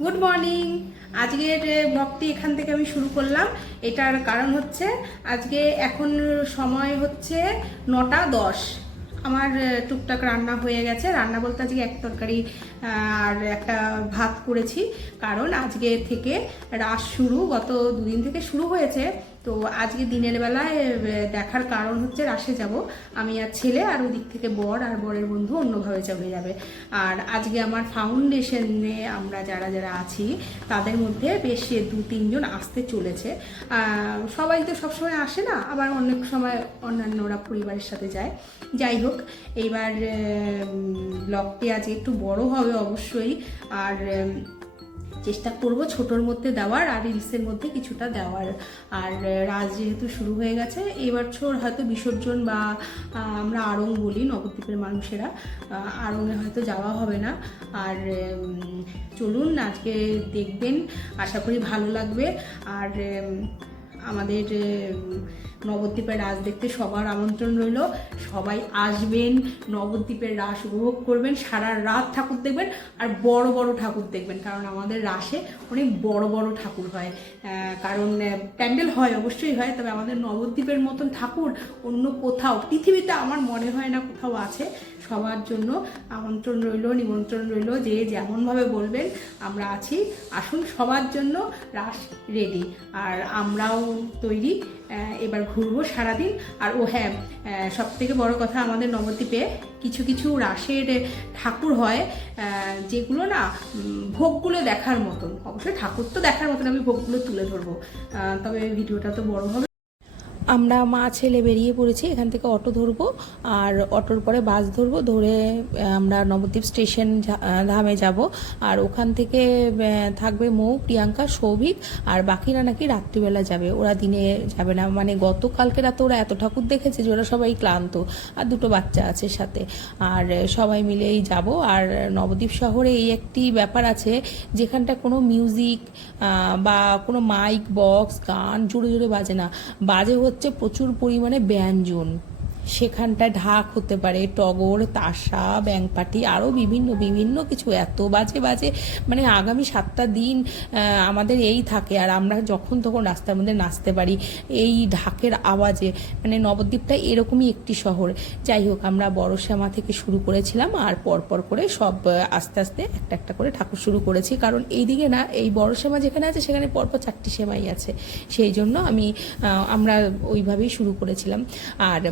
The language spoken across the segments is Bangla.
গুড মর্নিং আজকের ব্লগটি এখান থেকে আমি শুরু করলাম। এটার কারণ হচ্ছে, আজকে এখন সময় হচ্ছে নটা দশ। আমার টুকটাক রান্না হয়ে গেছে। রান্না বলতে আজকে এক তরকারি আর একটা ভাত করেছি। কারণ আজকে থেকে রাস শুরু, গত দুদিন থেকে শুরু হয়েছে। তো আজকে দিনের বেলায় দেখার কারণ হচ্ছে রাশে যাব। আমি আর ছেলে আর ওদিক থেকে বর আর বরের বন্ধু অন্যভাবে চলে যাবে। আর আজকে আমার ফাউন্ডেশনে আমরা যারা যারা আছি, তাদের মধ্যে বেশ দু তিনজন আসতে চলেছে। সবাই তো সবসময় আসে না, আবার অনেক সময় অন্যান্যরা পরিবারের সাথে যায়। যাই হোক, এইবার ব্লগটি আজকে একটু বড় হবে অবশ্যই। আর চেষ্টা করব ছোটোর মধ্যে দেওয়ার আর রিলসের মধ্যে কিছুটা দেওয়ার। আর রাজ যেহেতু শুরু হয়ে গেছে এই বছর হয়তো বিসর্জন বা আমরা আড়ং বলি নবদ্বীপের মানুষেরা আড়ংয়ে হয়তো যাওয়া হবে না। আর চলুন আজকে দেখবেন, আশা করি ভালো লাগবে। আর আমাদের নবদ্বীপের রাস দেখতে সবার আমন্ত্রণ রইল। সবাই আসবেন, নবদ্বীপের রাস উপভোগ করবেন, সারা রাত ঠাকুর দেখবেন আর বড় বড় ঠাকুর দেখবেন, কারণ আমাদের রাসে অনেক বড় বড় ঠাকুর হয়। কারণ প্যান্ডেল হয়, অবশ্যই হয়, তবে আমাদের নবদ্বীপের মতন ঠাকুর অন্য কোথাও, পৃথিবীতে আমার মনে হয় না কোথাও আছে। সবার জন্য আমন্ত্রণ রইল, নিমন্ত্রণ রইল যে যেমনভাবে বলবেন, আমরা আছি। আসুন, সবার জন্য রাস রেডি আর আমরাও তৈরি। এবার ঘুরবো সারাদিন। আর ও হ্যাঁ সব থেকে বড় কথা আমাদের নবদ্বীপে কিছু কিছু রাসের ঠাকুর হয় যেগুলো না ভোগগুলো দেখার মতন। অবশ্যই ঠাকুর তো দেখার মতন, আমি ভোগগুলো তুলে ধরবো। তবে ভিডিওটা তো বড় হবে। আমরা মা, ছেলে বেরিয়ে পড়েছি। এখান থেকে অটো ধরবো আর অটোর পরে বাস ধরবো। ধরে আমরা নবদ্বীপ স্টেশন ধামে যাব। আর ওখান থেকে থাকবে মৌ, প্রিয়াঙ্কা, সৌভিক আর বাকিরা নাকি রাত্রিবেলা যাবে। ওরা দিনে যাবে না। মানে গতকালকে রাতে ওরা এত ঠাকুর দেখেছে যে ওরা সবাই ক্লান্ত আর দুটো বাচ্চা আছে সাথে। আর সবাই মিলেই যাব। আর নবদ্বীপ শহরে এই একটি ব্যাপার আছে, যেখানটা কোনো মিউজিক বা কোনো মাইক, বক্স, গান জোরে জোরে বাজে না। বাজে হচ্ছে প্রচুর পরিমাণে ব্যঞ্জন সেখানটায় ঢাক হতে পারে, টগর, তাসা, ব্যাংপাটি আরও বিভিন্ন বিভিন্ন কিছু। এত বাজে বাজে মানে আগামী সাতটা দিন আমাদের এই থাকে। আর আমরা যখন তখন রাস্তার মধ্যে নাচতে পারি, এই ঢাকের আওয়াজে। মানে নবদ্বীপটা এরকমই একটি শহর। যাই হোক, আমরা বড় শ্যামা থেকে শুরু করেছিলাম আর পরপর করে সব আস্তে আস্তে একটা একটা করে ঠাকুর শুরু করেছি। কারণ এইদিকে না, এই বড় শ্যামা যেখানে আছে, সেখানে পরপর চারটি সেমাই আছে। সেই জন্য আমি আমরা ওইভাবেই শুরু করেছিলাম। আর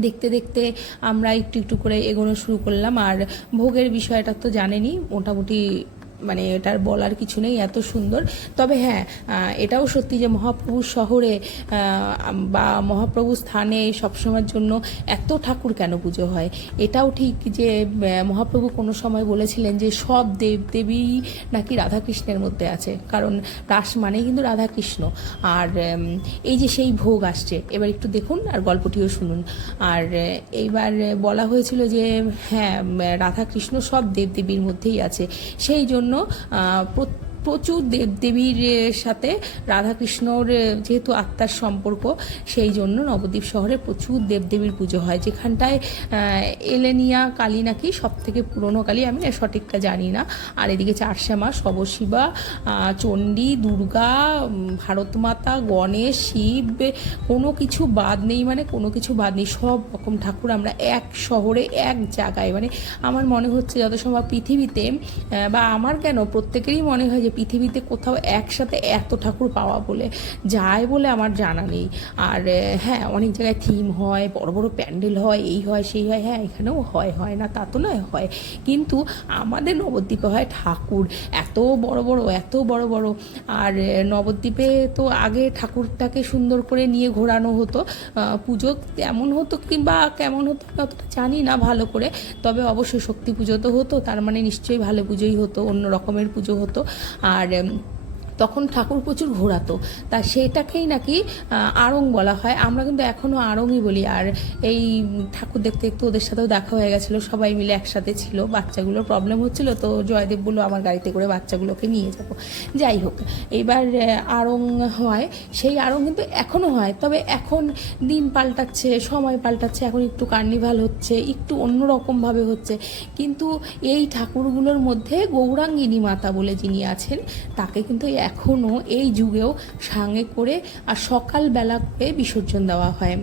দেখতে দেখতে আমরা একটু একটু করে এগোনো শুরু করলাম। আর ভোগের বিষয়টা তো জানেনই মোটামুটি মানে এটার বলার কিছু নেই, এত সুন্দর। তবে হ্যাঁ এটাও সত্যি যে মহাপ্রভু শহরে বা মহাপ্রভু স্থানে সবসময়ের জন্য এত ঠাকুর কেন পুজো হয়? এটাও ঠিক যে মহাপ্রভু কোনো সময় বলেছিলেন যে সব দেব দেবী নাকি রাধাকৃষ্ণের মধ্যে আছে। কারণ রাস মানেই কিন্তু রাধাকৃষ্ণ। আর এই যে সেই ভোগ আসছে, এবার একটু দেখুন আর গল্পটিও শুনুন। আর এইবার বলা হয়েছিল যে হ্যাঁ রাধাকৃষ্ণ সব দেবদেবীর মধ্যেই আছে। সেই জন্য আহ, প্র- প্রচুর দেবদেবীর সাথে রাধাকৃষ্ণর যেহেতু আত্মার সম্পর্ক, সেই জন্য নবদ্বীপ শহরে প্রচুর দেবদেবীর পুজো হয়। যেখানটায় এলেনিয়া, কালী নাকি সব থেকে পুরনো কালী, আমি সঠিকটা জানি না। আর এদিকে চারশ্যামা শবশিবা চণ্ডী, দুর্গা ভারতমাতা, গণেশ, শিব কোনো কিছু বাদ নেই মানে কোনো কিছু বাদ নেই। সব রকম ঠাকুর আমরা এক শহরে, এক জায়গায় মানে আমার মনে হচ্ছে যত সময় পৃথিবীতে বা আমার কেন প্রত্যেকেরই মনে হয় যে পৃথিবীতে কোথাও একসাথে এত ঠাকুর পাওয়া বলে যায় বলে আমার জানা নেই। আর হ্যাঁ অনেক জায়গায় থিম হয়, বড় বড় প্যান্ডেল হয়, এই হয়, সেই হয় হ্যাঁ এখানেও হয় হয় না, তা তো নয়, হয়। কিন্তু আমাদের নবদ্বীপে হয় ঠাকুর, এত বড় বড়, এত বড় বড়। আর নবদ্বীপে তো আগে ঠাকুরটাকে সুন্দর করে নিয়ে ঘোরানো হতো পুজো তেমন হতো কিংবা কেমন হতো অতটা জানি না, ভালো করে। তবে অবশ্যই শক্তি পুজো তো হতো, তার মানে নিশ্চয়ই ভালো পুজোই হতো, অন্য রকমের পুজো হতো। আর তখন ঠাকুর প্রচুর ঘোরাতো। তা সেটাকেই নাকি আড়ং বলা হয়। আমরা কিন্তু এখনও আড়ংই বলি। আর এই ঠাকুর দেখতে দেখতে ওদের সাথেও দেখা হয়ে গেছিল। সবাই মিলে একসাথে ছিল। বাচ্চাগুলোর প্রবলেম হচ্ছিল তো জয়দেব বলল আমার গাড়িতে করে বাচ্চাগুলোকে নিয়ে যাব। যাই হোক এইবার আহ, আড়ং হয়। সেই আড়ং কিন্তু এখনও হয়। তবে এখন দিন পাল্টাচ্ছে সময় পাল্টাচ্ছে। এখন একটু কার্নিভাল হচ্ছে একটু অন্যরকমভাবে হচ্ছে। কিন্তু এই ঠাকুরগুলোর মধ্যে গৌরাঙ্গিনী মাতা বলে যিনি আছেন তাকে কিন্তু এখনও এই যুগেও সাঙে করে আর সকালবেলা করে বিসর্জন দেওয়া হয়।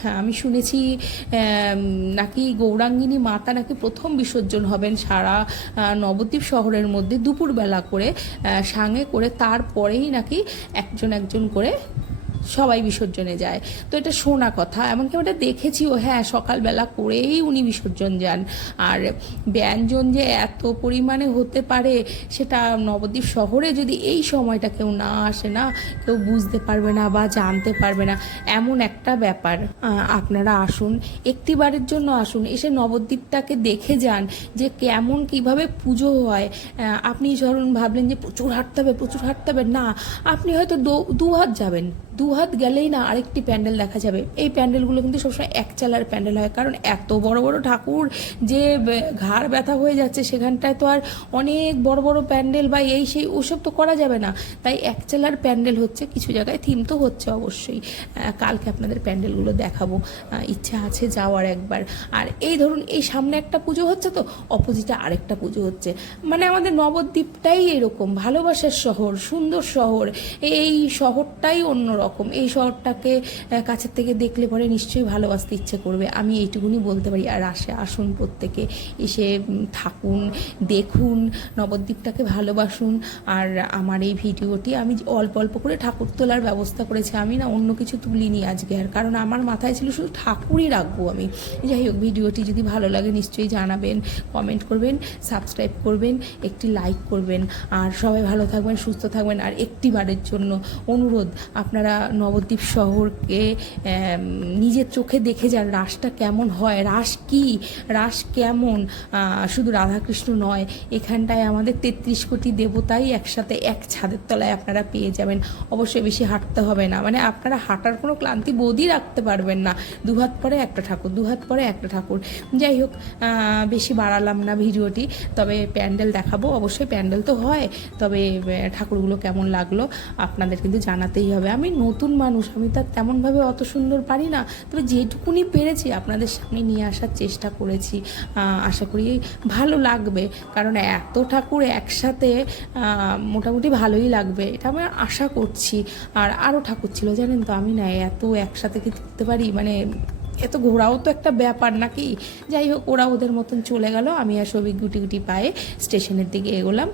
হ্যাঁ আমি শুনেছি নাকি গৌরাঙ্গিনী মাতা নাকি প্রথম বিসর্জন হবেন সারা নবদ্বীপ শহরের মধ্যে দুপুরবেলা করে সাঙে করে তারপরেই নাকি একজন একজন করে সবাই বিসর্জনে যায়। তো এটা শোনা কথা। এমনকি আমরা দেখেছিও হ্যাঁ সকালবেলা করেই উনি বিসর্জন যান। আর ব্যঞ্জন যে এত পরিমাণে হতে পারে, সেটা নবদ্বীপ শহরে যদি এই সময়টা কেউ না আসে না, কেউ বুঝতে পারবে না বা জানতে পারবে না, এমন একটা ব্যাপার। আপনারা আসুন, একটিবারের জন্য আসুন, এসে নবদ্বীপটাকে দেখে যান যে কেমন, কীভাবে পুজো হয়। আপনি ধরুন ভাবলেন যে প্রচুর হাঁটতে হবে, প্রচুর হাঁটতে হবে। না, আপনি হয়তো দু হাত যাবেন। দু হাত গেলেই না আরেকটি প্যান্ডেল দেখা যাবে। এই প্যান্ডেলগুলো কিন্তু সবসময় এক চালার প্যান্ডেল হয়, কারণ এত বড় বড় ঠাকুর যে ঘাড় ব্যথা হয়ে যাচ্ছে সেখানটায় তো আর অনেক বড় বড় প্যান্ডেল বা এই সেই ওসব তো করা যাবে না। তাই এক চালার প্যান্ডেল হচ্ছে, কিছু জায়গায় থিম তো হচ্ছে অবশ্যই। কালকে আপনাদের প্যান্ডেলগুলো দেখাবো। ইচ্ছা আছে যাওয়ার একবার। আর এই ধরুন, এই সামনে একটা পুজো হচ্ছে তো, অপোজিটে আরেকটা পুজো হচ্ছে। মানে আমাদের নবদ্বীপটাই এরকম, ভালোবাসার শহর, সুন্দর শহর, এই শহরটাই অন্যরকম। এই শহরটাকে কাছের থেকে দেখলে পরে নিশ্চয়ই ভালোবাসতে ইচ্ছে করবে। আমি এইটুকুনি বলতে পারি। আর আসে, আসুন প্রত্যেকে এসে থাকুন, দেখুন, নবদ্বীপটাকে ভালোবাসুন। আর আমার এই ভিডিওটি আমি অল্প অল্প করে ঠাকুর তোলার ব্যবস্থা করেছি, আমি না অন্য কিছু তুলিনি আজকে আর। কারণ আমার মাথায় ছিল শুধু ঠাকুরই রাখব আমি। যাই হোক, ভিডিওটি যদি ভালো লাগে নিশ্চয়ই জানাবেন, কমেন্ট করবেন, সাবস্ক্রাইব করবেন, একটি লাইক করবেন। আর সবাই ভালো থাকবেন, সুস্থ থাকবেন। আর একটি বারের জন্য অনুরোধ, আপনারা নবদ্বীপ শহরকে নিজের চোখে দেখে যান রাসটা কেমন হয়, রাস কি, রাস কেমন? শুধু রাধাকৃষ্ণ নয়, এখানটায় আমাদের তেত্রিশ কোটি দেবতাই একসাথে এক ছাদের তলায় আপনারা পেয়ে যাবেন। অবশ্যই বেশি হাঁটতে হবে না মানে আপনারা হাঁটার কোনো ক্লান্তি বোধই রাখতে পারবেন না। দুহাত পরে একটা ঠাকুর, দুহাত পরে একটা ঠাকুর। যাই হোক বেশি বাড়ালাম না ভিডিওটি, তবে প্যান্ডেল দেখাবো, অবশ্যই প্যান্ডেল তো হয়, তবে ঠাকুরগুলো কেমন লাগল আপনাদের কিন্তু জানাতেই হবে। আমি নতুন মানুষ, আমি তার তেমনভাবে অত সুন্দর পারি না। তবে যেটুকুনি পেরেছি আপনাদের সামনে নিয়ে আসার চেষ্টা করেছি। আশা করি ভালো লাগবে। কারণ এত ঠাকুর একসাথে মোটামুটি ভালোই লাগবে। এটা আমি আশা করছি। আর আরও ঠাকুর ছিল, জানেন তো, আমি না এত একসাথে কি দেখতে পারি? মানে এত ঘোরাও তো একটা ব্যাপার নাকি? যাই হোক, ওরা ওদের মতন চলে গেল। আমি আর সবিক গুটি গুটি পায়ে স্টেশনের দিকে এগোলাম।